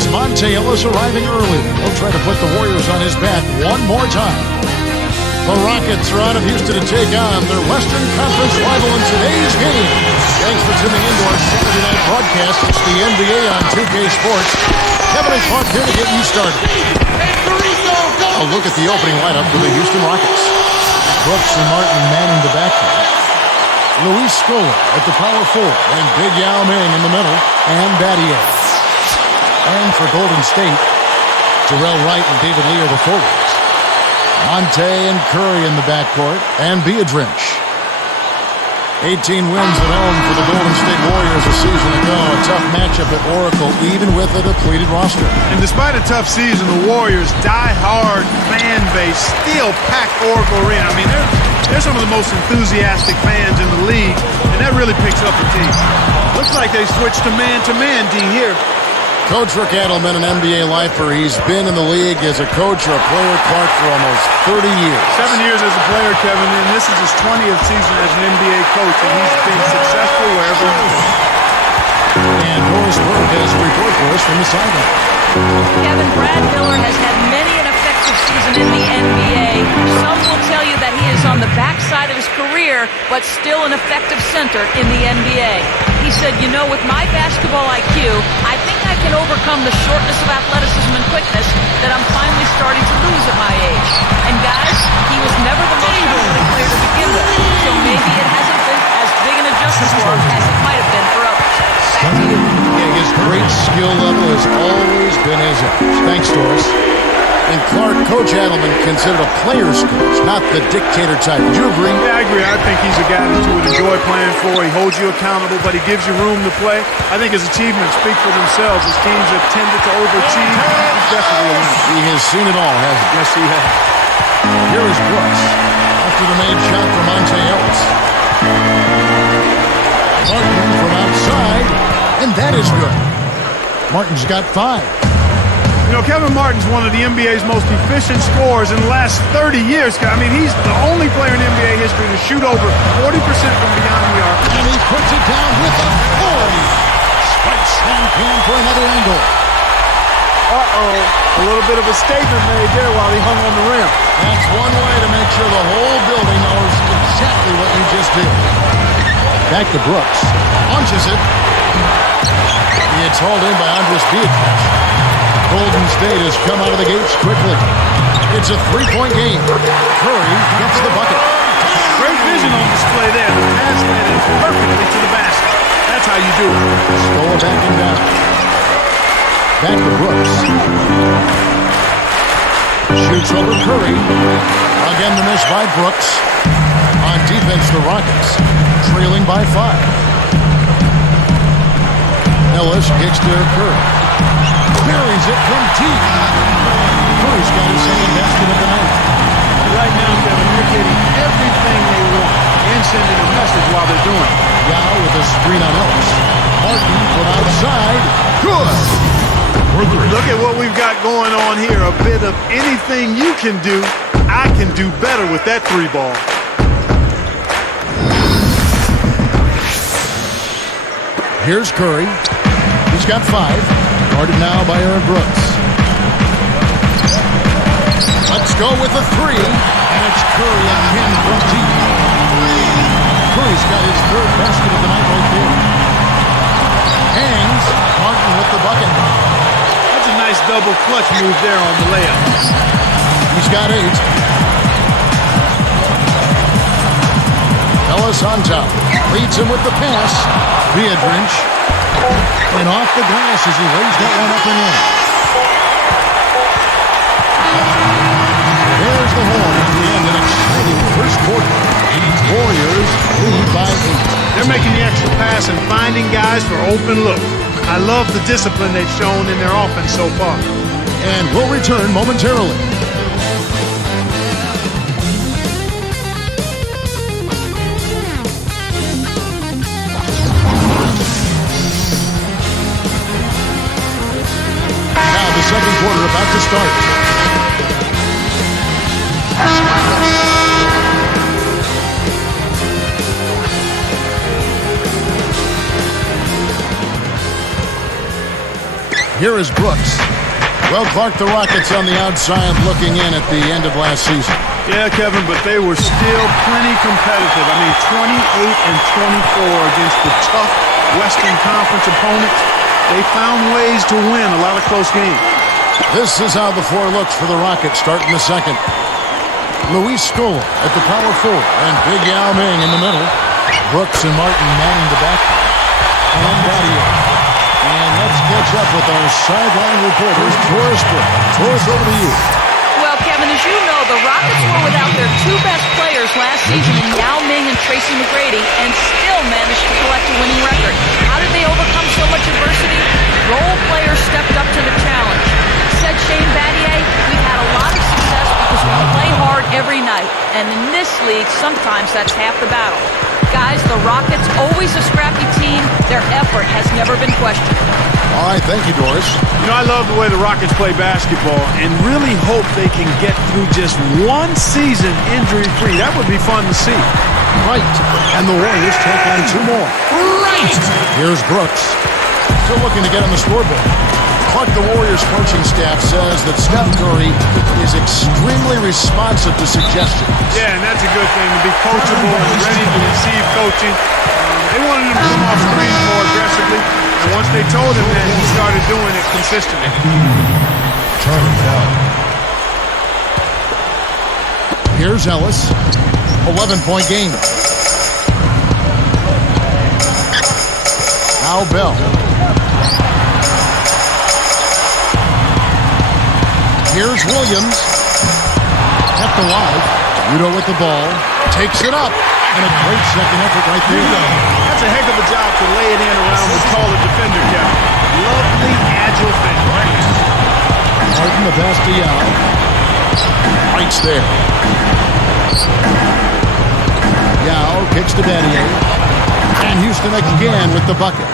as Monte Ellis arriving early. He'll try to put the Warriors on his back one more time. The Rockets are out of Houston to take on their Western Conference rival in today's game. Thanks for tuning in to our Saturday night broadcast. It's the NBA on 2K Sports. Kevin and Clark here to get you started. A look at the opening lineup for the Houston Rockets. Brooks and Martin manning the backcourt. Luis Scola at the power forward, and Big Yao Ming in the middle, and Battier. And for Golden State, Jarrell Wright and David Lee are the forwards. Monte and Curry in the backcourt, and Biedrins. 18 wins at home for the Golden State Warriors a season ago. A tough matchup at Oracle, even with a depleted roster. And despite a tough season, the Warriors' die-hard fan base still packed Oracle Arena. I mean, they're some of the most enthusiastic fans in the league, and that really picks up the team. Looks like they switched to man D here. Coach Rick Adelman, an NBA lifer. He's been in the league as a coach or a player, Clark, for almost 30 years. 7 years as a player, Kevin, and this is his 20th season as an NBA coach, and he's been successful wherever he is. And Horace Burke has a report for us from the sideline. Kevin, Brad Miller has had many an effective season in the NBA. Some will tell you that he is on the backside of his career, but still an effective center in the NBA. He said, you know, with my basketball IQ, I think I can overcome the shortness of athleticism and quickness that I'm finally starting to lose at my age. And guys, he was never the most athletic player to begin with, so maybe it hasn't been as big an adjustment for him as it might have been for others. Back to you. Yeah, his great skill level has always been his edge. Thanks, Doris. And Clark, Coach Adelman considered a player's coach, not the dictator type. Would you agree? Yeah, I agree. I think he's a guy that you would enjoy playing for. He holds you accountable, but he gives you room to play. I think his achievements speak for themselves. His teams have tended to overachieve. He's definitely a winner. He has seen it all, hasn't he? Yes, he has. Here is Brooks after the made shot from Monte Ellis. Martin from outside, and that is good. Martin's got 5. You know, Kevin Martin's one of the NBA's most efficient scorers in the last 30 years. I mean, he's the only player in NBA history to shoot over 40% from beyond the arc. And he puts it down with authority. Spikes and can for another angle. A little bit of a statement made there while he hung on the rim. That's one way to make sure the whole building knows exactly what you just did. Back to Brooks. Launches it. He gets hauled in by Andres Biedrins. Golden State has come out of the gates quickly. It's a 3-point game. Curry gets the bucket. Great vision on display there. The pass led it perfectly to the basket. That's how you do it. Scola backing down. Back to Brooks. Shoots over Curry. Again the miss by Brooks. On defense, the Rockets trailing by 5. Ellis kicks to Curry. Buries it from deep. Curry's got his second basket of the night. Right now, Kevin, they're getting everything they want and sending a message while they're doing it. Yao with a screen on Ellis. Martin from outside. Good. Look at what we've got going on here. A bit of anything you can do, I can do better with that 3 ball. Here's Curry. He's got 5. Guarded now by Aaron Brooks. Let's go with the 3. And it's Curry again from deep. Curry's got his 3rd basket of the night right there. Hangs. Martin with the bucket. That's a nice double clutch move there on the layup. He's got 8. Ellis on top. Leads him with the pass. Biedrins. And off the glass as he lays that one up and in. There's the horn as we end an exciting first quarter. Warriors lead by 8. They're making the extra pass and finding guys for open look. I love the discipline they've shown in their offense so far. And we'll return momentarily. The second quarter about to start. Here is Brooks. Well, Clark, the Rockets on the outside looking in at the end of last season. Yeah, Kevin, but they were still plenty competitive. I mean, 28-24 against the tough Western Conference opponents. They found ways to win a lot of close games. This is how the floor looks for the Rockets starting the second. Luis Scola at the power forward, and Big Yao Ming in the middle. Brooks and Martin manning the back. And Battier. And let's catch up with our sideline reporters, Doris Brooks. Doris, over to you. Well, Kevin, as you know, the Rockets were without their two best players last season in Yao Ming and Tracy McGrady and still managed to collect a winning record. How did they overcome so much adversity? Role players stepped up to the challenge. Said Shane Battier, we've had a lot of success because we play hard every night. And in this league, sometimes that's half the battle. Guys, the Rockets, always a scrappy team. Their effort has never been questioned. All right, thank you, Doris. You know, I love the way the Rockets play basketball and really hope they can get through just one season injury-free. That would be fun to see. Right, and the Warriors take on two more. Right! Here's Brooks. Still looking to get on the scoreboard. Clark, the Warriors coaching staff says that Steph Curry is extremely responsive to suggestions. Yeah, and that's a good thing, to be coachable and ready to receive coaching. They wanted him to come off screens more aggressively, and once they told him that, he started doing it consistently. Charlie Bell. Here's Ellis. 11-point game. Now Bell. Here's Williams. Kept alive. Udo with the ball. Takes it up. And a great second effort right there. That's a heck of a job to lay it in around the taller defender, Kevin. Lovely, agile finish. Martin the pass to Yao. Wright's there. Yao kicks to Battier. And Houston again with the bucket.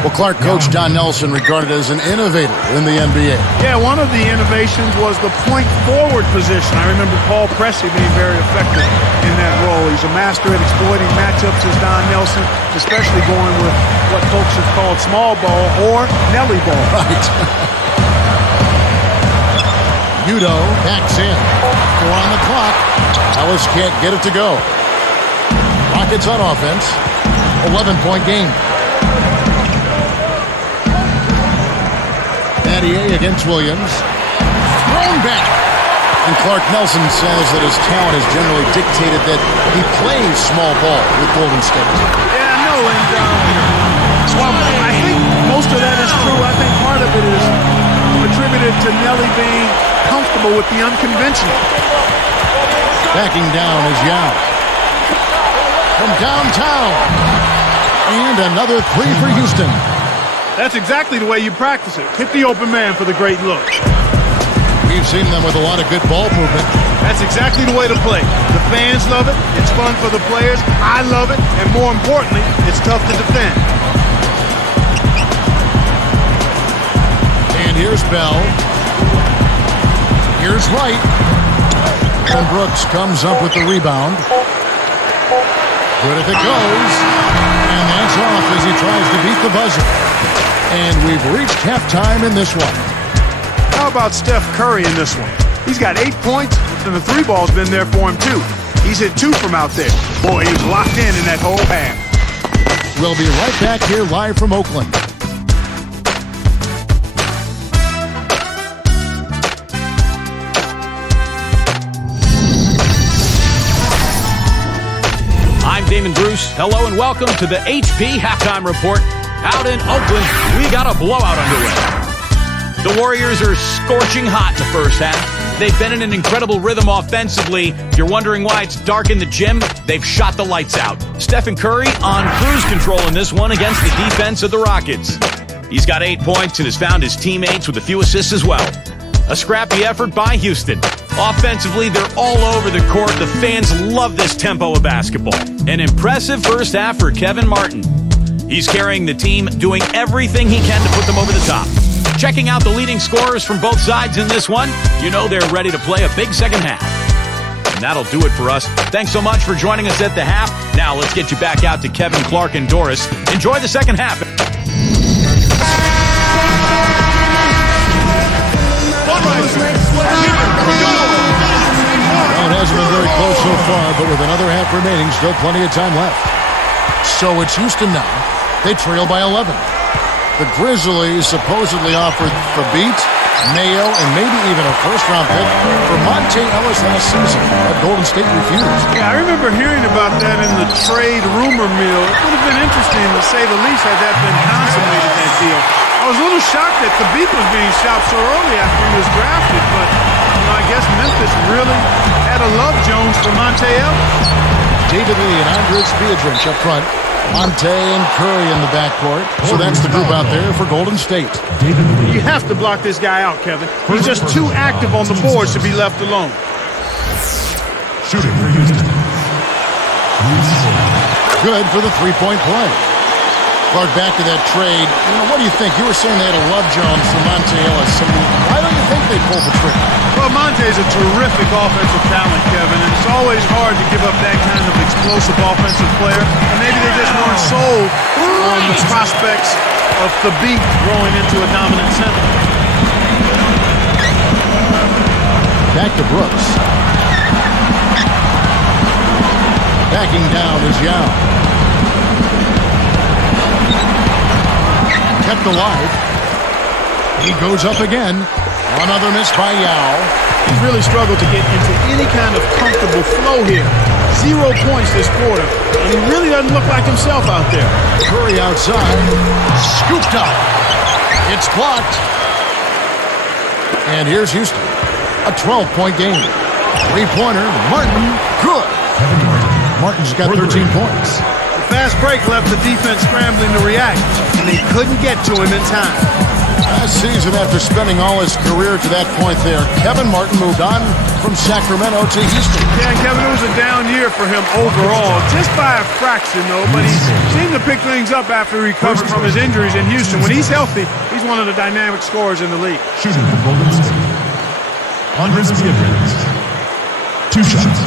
Well, Clark, Coach Don Nelson regarded as an innovator in the NBA. Yeah, one of the innovations was the point forward position. I remember Paul Pressey being very effective in that role. He's a master at exploiting matchups as Don Nelson, especially going with what folks have called small ball or Nelly ball. Right. Udo backs in. 4 on the clock. Ellis can't get it to go. Rockets on offense. 11-point game. Battier against Williams. Thrown back. And Clark Nelson says that his talent has generally dictated that he plays small ball with Golden State. Yeah, I know, and well, I think most of that is true. I think part of it is attributed to Nelly being comfortable with the unconventional. Backing down is Yao. From downtown. And another three for Houston. That's exactly the way you practice it. Hit the open man for the great look. We've seen them with a lot of good ball movement. That's exactly the way to play. The fans love it. It's fun for the players. I love it. And more importantly, it's tough to defend. And here's Bell. Here's Wright. And Brooks comes up with the rebound. Good if it goes. And that's off as he tries to beat the buzzer. And we've reached halftime in this one. How about Steph Curry in this one? He's got 8 points, and the three ball's been there for him, too. He's hit 2 from out there. Boy, he's locked in that whole half. We'll be right back here live from Oakland. I'm Damon Bruce. Hello and welcome to the HP Halftime Report. Out in Oakland, we got a blowout underway. The Warriors are scorching hot in the first half. They've been in an incredible rhythm offensively. If you're wondering why it's dark in the gym, they've shot the lights out. Stephen Curry on cruise control in this one against the defense of the Rockets. He's got 8 points and has found his teammates with a few assists as well. A scrappy effort by Houston. Offensively, they're all over the court. The fans love this tempo of basketball. An impressive first half for Kevin Martin. He's carrying the team, doing everything he can to put them over the top. Checking out the leading scorers from both sides in this one, you know they're ready to play a big second half. And that'll do it for us. Thanks so much for joining us at the half. Now let's get you back out to Kevin, Clark, and Doris. Enjoy the second half. so far, but with another half remaining, still plenty of time left. So it's Houston now. They trail by 11. The Grizzlies supposedly offered Fabit, Mayo, and maybe even a first-round pick for Monte Ellis last season, but Golden State refused. Yeah, I remember hearing about that in the trade rumor mill. It would have been interesting, to say the least, had that been consummated, that deal. I was a little shocked that Fabit was being shopped so early after he was drafted, but I guess Memphis really had a love Jones for Monte Ellis. David Lee and Andres Biedrins up front. Monte and Curry in the backcourt. So that's the group out there for Golden State. You have to block this guy out, Kevin. He's just too active on the boards to be left alone. Shooting for Houston. Good for the three-point play. Clark, back to that trade. What do you think? You were saying they had a love Jones for Monte Ellis. Why don't you think they pulled the trigger? Well, Monte's a terrific offensive talent, Kevin, and it's always hard to give up that kind of explosive offensive player. And maybe they just weren't sold on the prospects of Fabit growing into a dominant center. Back to Brooks. Backing down is Yao. Kept alive. He goes up again. Another miss by Yao. He's really struggled to get into any kind of comfortable flow here. 0 points this quarter, and he really doesn't look like himself out there. Curry outside. Scooped up. It's blocked. And here's Houston. A 12-point game. Three-pointer. Martin. Good. Martin's got 13 points. The fast break left the defense scrambling to react, and they couldn't get to him in time. Last season, after spending all his career to that point there, Kevin Martin moved on from Sacramento to Houston. Yeah, Kevin, it was a down year for him overall, just by a fraction, though. But he seemed to pick things up after he recovered from his injuries in Houston. When he's healthy, he's one of the dynamic scorers in the league. Shooting for Golden State. Andres Biedrins. 2 shots.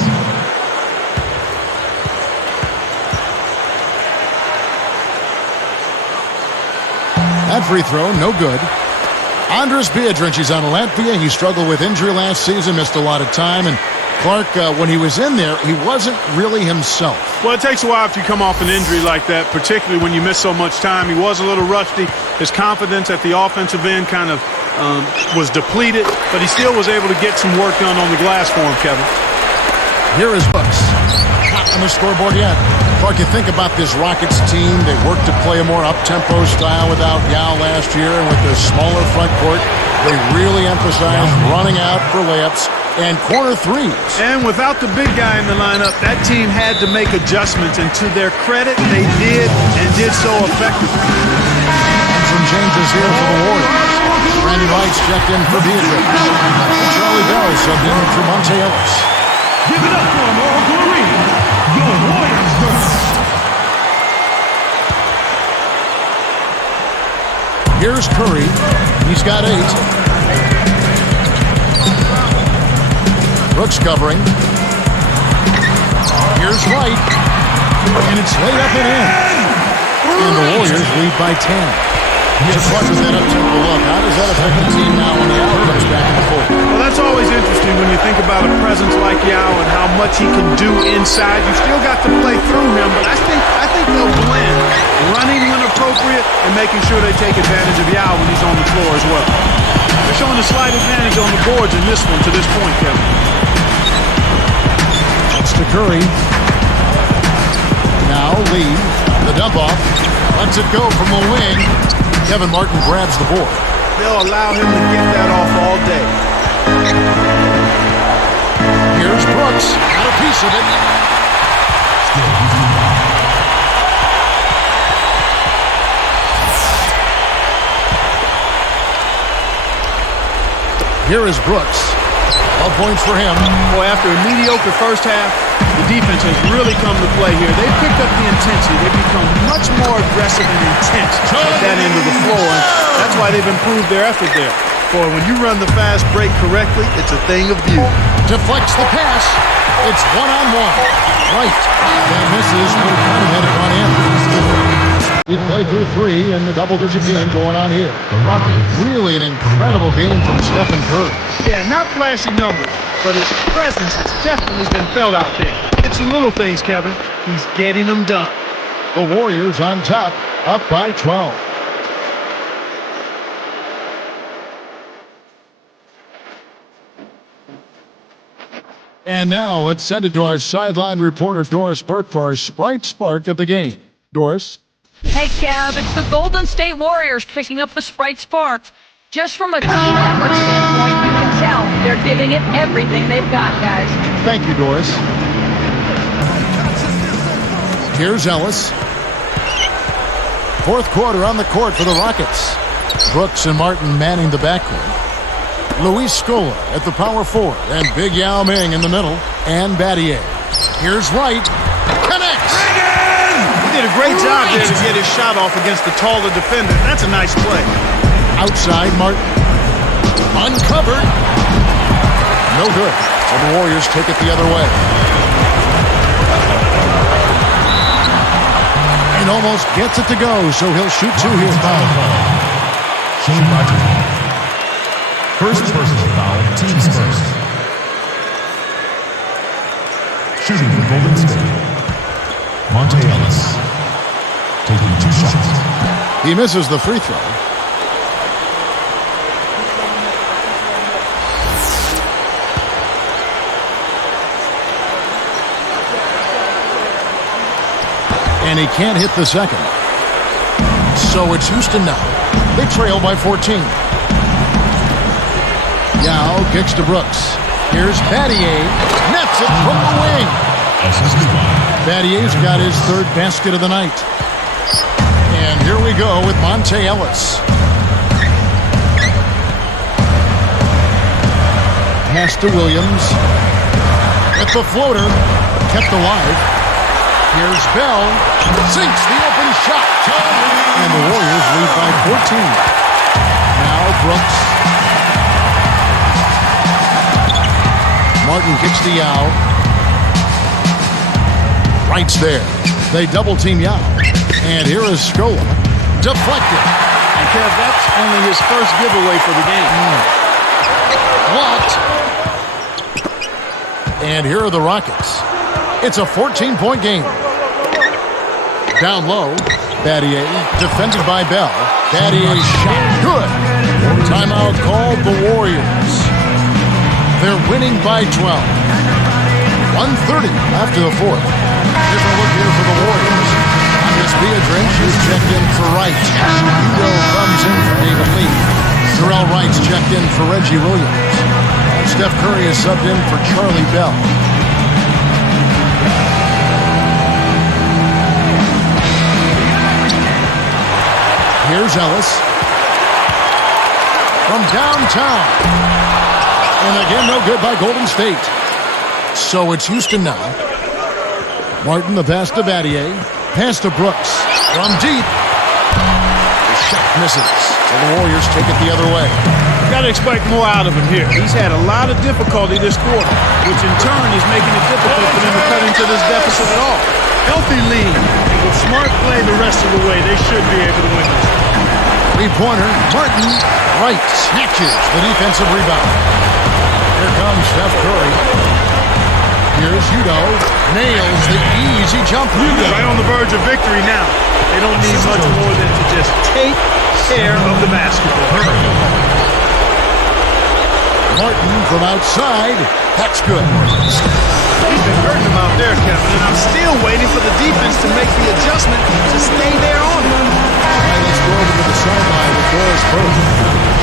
That free throw, no good. Andres Biedrins, he's on Latvia. He struggled with injury last season, missed a lot of time. And Clark, when he was in there, he wasn't really himself. Well, it takes a while after you come off an injury like that, particularly when you miss so much time. He was a little rusty. His confidence at the offensive end kind of was depleted, but he still was able to get some work done on the glass for him, Kevin. Here is Bucks. Not on the scoreboard yet. Clark, you think about this Rockets team. They worked to play a more up-tempo style without Yao last year, and with their smaller front court, they really emphasized running out for layups and corner threes. And without the big guy in the lineup, that team had to make adjustments, and to their credit, they did, and did so effectively. And some changes here for the Warriors. Randy Wright's checked in for Biedrins. Charlie Bell subbed in for Monte Ellis. Give it up for Oracle Arena. Your Warriors versus. Here's Curry. He's got 8. Brooks covering. Here's Wright. And it's laid up and in. And the Warriors lead by 10. So Clark, with that up-tempo look, how does that affect the team now when the Yao comes back in the fold? Well, that's always interesting when you think about a presence like Yao and how much he can do inside. You still got to play through him, but I think they'll blend, running when appropriate and making sure they take advantage of Yao when he's on the floor as well. They're showing a slight advantage on the boards in this one to this point, Kevin. That's to Curry. Now Lee, the dump off, lets it go from the wing. Kevin Martin grabs the board. They'll allow him to get that off all day. Here's Brooks. Got a piece of it. Here is Brooks. 12 points for him. Boy, after a mediocre first half, the defense has really come to play here. They've picked up the intensity. They've become much more aggressive and intense at that end of the floor. And that's why they've improved their effort there. Boy, when you run the fast break correctly, it's a thing of beauty. Deflects the pass. It's one-on-one. Right. That misses. Would have had it gone in. He'd play through 3 in the double-digit game going on here. The Rockets. Really an incredible game from Stephen Curry. Yeah, not flashy numbers, but his presence has definitely been felt out there. It's the little things, Kevin. He's getting them done. The Warriors on top, up by 12. And now let's send it to our sideline reporter, Doris Burke, for our Sprite Spark of the game. Doris? Hey, Kev, it's the Golden State Warriors picking up the Sprite Spark. Just from a team effort standpoint, you can tell they're giving it everything they've got, guys. Thank you, Doris. Here's Ellis. Fourth quarter on the court for the Rockets. Brooks and Martin manning the backcourt. Luis Scola at the power forward, and Big Yao Ming in the middle, and Battier. Here's Wright. Connects! He did a great job there to get his shot off against the taller defender. That's a nice play. Outside Martin. Uncovered. No good. So the Warriors take it the other way. And almost gets it to go, so he'll shoot 2 here. Foul call. Shane Rogers. First personal foul, teams first. Shooting for Golden State. Monte Ellis. Taking 2 shots. He misses the free throw. And he can't hit the second. So it's Houston now. They trail by 14. Yao kicks to Brooks. Here's Battier. Nets it from the wing. Battier's got his 3rd basket of the night. And here we go with Monte Ellis. Pass to Williams. At the floater. Kept alive. Here's Bell. Sinks the open shot. And the Warriors lead by 14. Now Brooks. Martin kicks to Yao. Wright's there. They double-team Yao. And here is Scola. Deflected. And Kev, that's only his first giveaway for the game. Blocked. And here are the Rockets. It's a 14-point game. Down low. Battier defended by Bell. Battier shot. Good. Timeout called the Warriors. They're winning by 12. 1:30 after the 4th. Different look here for the Warriors. Andres Beatrice is checked in for Wright. Hugo comes in for David Lee. Terrell Wright's checked in for Reggie Williams. And Steph Curry is subbed in for Charlie Bell. Here's Ellis. From downtown. And again, no good by Golden State. So it's Houston now. Martin, the pass to Battier. Pass to Brooks. From deep. The shot misses. So the Warriors take it the other way. Got to expect more out of him here. He's had a lot of difficulty this quarter, which in turn is making it difficult for them to cut into this deficit at all. Healthy lead. With smart play the rest of the way, they should be able to win this. Three-pointer. Martin. Wright snatches the defensive rebound. Here comes Steph Curry. Here's Udo. Nails the easy jumper. Right on the verge of victory now. They don't need much more than to just take care of the basketball. Martin from outside. That's good. He's been hurting them out there, Kevin, and I'm still waiting for the defense to make the adjustment to stay there on him. All right, let's go over to the sideline with Doris Burke.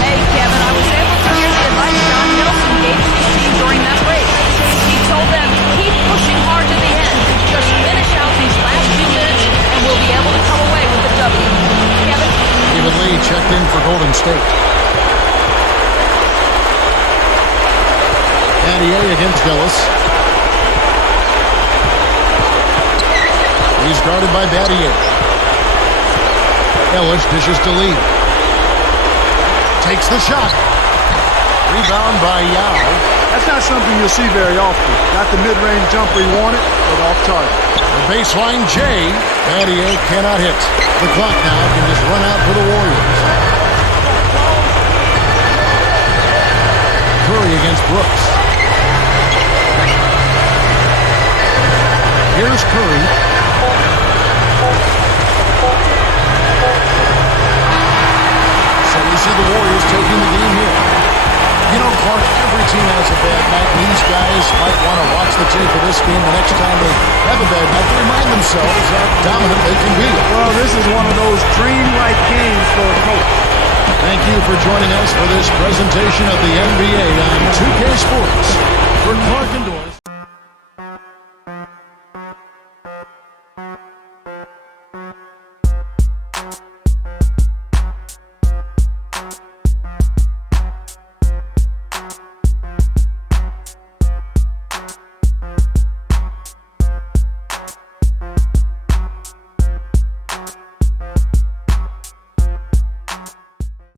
Hey, Kevin, I was able to hear the advice John Nelson gave to his team during that break. He told them, keep pushing hard to the end. Just finish out these last few minutes, and we'll be able to come away with the W. Kevin? David Lee checked in for Golden State. Battier against Ellis. He's guarded by Battier. Ellis dishes to Lee. Takes the shot. Rebound by Yao. That's not something you'll see very often. Got the mid-range jumper he wanted, but off target. The baseline J, Battier cannot hit. The clock now can just run out for the Warriors. Curry against Brooks. Here's Curry. So we see the Warriors taking the game here. You know, Clark, every team has a bad night, and these guys might want to watch the tape of this game the next time they have a bad night to remind themselves how dominant they can be. Well, this is one of those dream-like games for a coach. Thank you for joining us for this presentation of the NBA on 2K Sports. For Clark and Doyle.